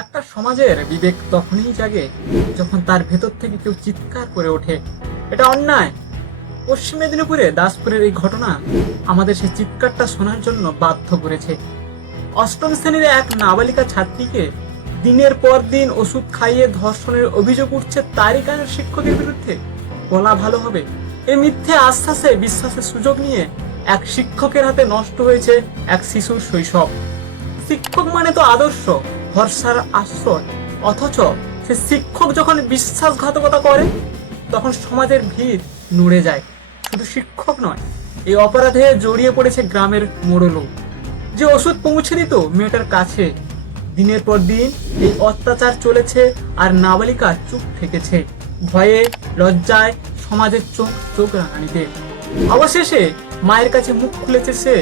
একটা সমাজের বিবেক তখনই জাগে যখন তার ভেতর থেকে কেউ চিৎকার করে ওঠে, এটা অন্যায়। পশ্চিম মেদিনীপুরে দাসপুরের এই ঘটনা আমাদের সেই চিৎকারটা শোনার জন্য বাধ্য করেছে। অষ্টম শ্রেণীর এক নাবালিকা ছাত্রীকে দিনের পর দিন ওষুধ খাইয়ে ধর্ষণের অভিযোগ উঠছে তারই গানের শিক্ষকের বিরুদ্ধে। বলা ভালো হবে, এই মিথ্যে আশ্বাসে বিশ্বাসের সুযোগ নিয়ে এক শিক্ষকের হাতে নষ্ট হয়েছে এক শিশুর শৈশব। শিক্ষক মানে তো আদর্শ, ভরসার আশ্রয়, অথচ সে শিক্ষক যখন বিশ্বাসঘাতকতা করে তখন সমাজের ভিড় নড়ে যায়। শুধু শিক্ষক নয়, এই অপরাধে জড়িয়ে পড়েছে গ্রামের মোড়লও, যে ওষুধ পৌঁছে দিত মেয়েটার কাছে। দিনের পর দিন এই অত্যাচার চলেছে আর নাবালিকা চুপ থেকেছে, ভয়ে লজ্জায় সমাজের চোখ চোখ রাঙানিতে। অবশেষে মায়ের কাছে মুখ খুলেছে সে,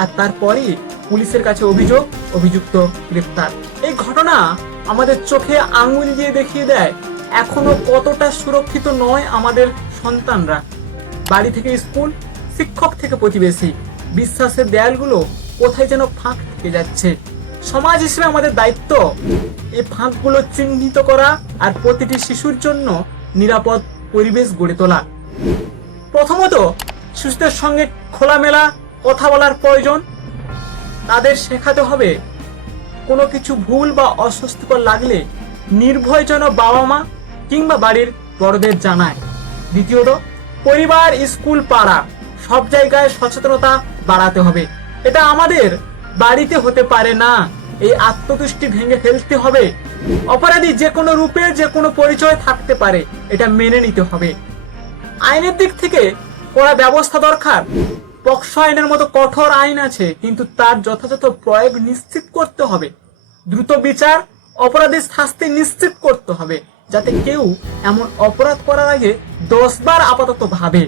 আর তারপরই পুলিশের কাছে অভিযুক্ত গ্রেফতার। এই ঘটনা আমাদের চোখে আঙুল দিয়ে দেখিয়ে দেয় এখনো কতটা সুরক্ষিত নয় আমাদের সন্তানরা। বাড়ি থেকে স্কুল, শিক্ষক থেকে প্রতিবেশী, বিশ্বাসের দেয়ালগুলো কোথায় যেন ফাঁক থেকে যাচ্ছে। সমাজ হিসেবে আমাদের দায়িত্ব এই ফাঁকগুলো চিহ্নিত করা আর প্রতিটি শিশুর জন্য নিরাপদ পরিবেশ গড়ে তোলা। প্রথমত, শিশুদের সঙ্গে খোলামেলা কথা বলার প্রয়োজন। তাদের শেখাতে হবে কোনো কিছু ভুল বা অস্বস্তিকর লাগলে নির্ভয় যেন বাবা মা কিংবা বাড়ির বড়দের জানায়। দ্বিতীয়ত, পরিবার, স্কুল, পাড়া সব জায়গায় সচেতনতা বাড়াতে হবে। এটা আমাদের বাড়িতে হতে পারে না, এই আত্মতুষ্টি ভেঙে ফেলতে হবে। অপরাধী যে কোনো রূপে যে কোনো পরিচয় থাকতে পারে, এটা মেনে নিতে হবে। আইনের দিক থেকে কড়া ব্যবস্থা দরকার। পক্সো আইনের মতো কঠোর আইন আছে, কিন্তু তার যথাযথ প্রয়োগ নিশ্চিত করতে হবে। দ্রুত বিচার, অপরাধীর শাস্তি নিশ্চিত করতে হবে, যাতে কেউ এমন অপরাধ করার আগে 10 বার আপাতত ভাবে।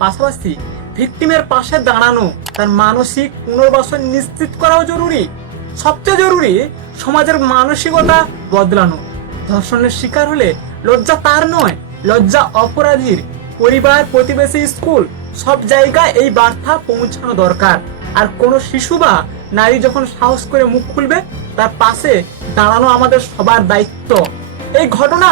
পাশাপাশি ভিকটিমের পাশে দাঁড়ানো, তার মানসিক পুনর্বাসন নিশ্চিত করাও জরুরি। সবচেয়ে জরুরি সমাজের মানসিকতা বদলানো। ধর্ষণের শিকার হলে লজ্জা তার নয়, লজ্জা অপরাধীর। পরিবার, প্রতিবেশী, স্কুল সব জায়গায় এই বার্তা পৌঁছানো দরকার। আর কোনো শিশু বা নারী যখন সাহস করে মুখ খুলবে, তার পাশে দাঁড়ানো আমাদের সবার দায়িত্ব। এই ঘটনা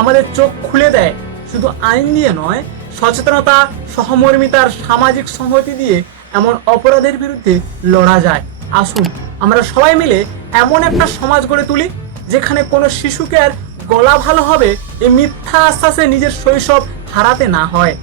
আমাদের চোখ খুলে দেয়, শুধু আইন দিয়ে নয়, সচেতনতা, সহমর্মিতার সামাজিক সংহতি দিয়ে এমন অপরাধের বিরুদ্ধে লড়া যায়। আসুন আমরা সবাই মিলে এমন একটা সমাজ গড়ে তুলি যেখানে কোনো শিশুকে আর গলা ভালো হবে এই মিথ্যা আশ্বাসে নিজের শৈশব হারাতে না হয়।